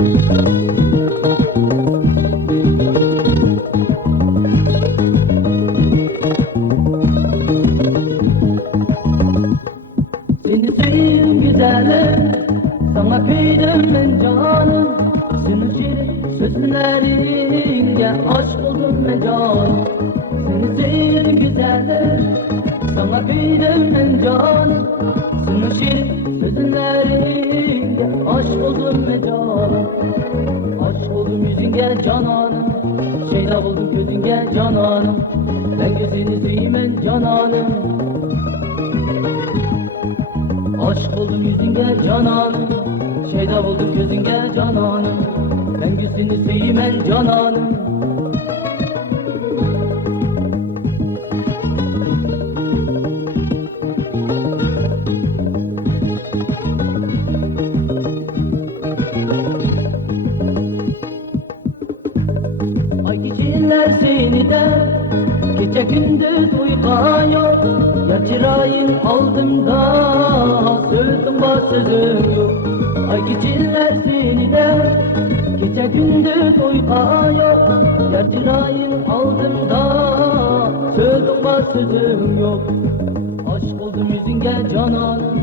Seni sevdim güzelim, sana kıydım ben canım. Senin şirin sözlerinle aşk oldum ben canım. Seni sevdim güzelim, sana kıydım ben canım. Senin şirin sözlerinle aşk oldum ben canım. Aşk oldum yüzüne cananım, şeyda buldum gözüne cananım. Ben gözünü seveyim ben cananım. Aşk oldum yüzüne cananım, şeyda buldum gözüne cananım. Ben gözünü seveyim ben cananım. Ay geçirler seni de, gece gündüz uykan yok. Ya çırayın aldımda, sözüm var sözüm yok. Ay geçirler seni de, gece gündüz uykan yok. Ya çırayın aldımda, sözüm var sözüm yok. Aşk oldum yüzüne cananım,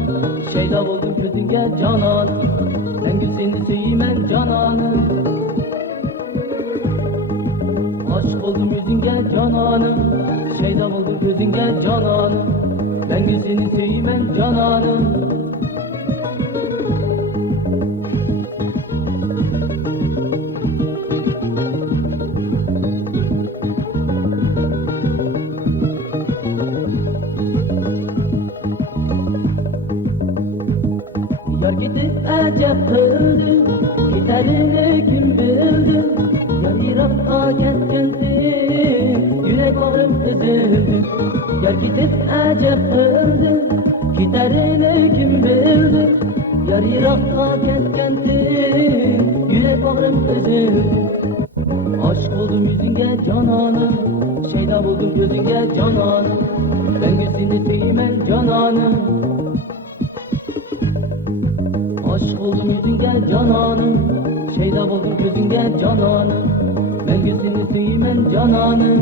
şeyda buldum gözüne cananım. Ben seni seveyim ben cananım. Aşk oldum yüzüne cananım, şeyda buldum gözüne cananım. Ben gözünü seveyim ben cananım. Yar gidip acep kıldı, giderini kim bildi? Yar Irak'a gitkendim, yürek bağrım üzüldü. Yar gidip acep kıldı, giderini kim bildi? Yar Irak'a gitkendim, yürek bağrım üzüldü. Aşk oldum yüzüne cananım, şeyda buldum gözüne cananım. Ben gözünü seveyim ben cananım. Aşk oldum yüzüne cananım, şeyda buldum gözüne cananım. Ben gözünü seveyim ben cananım.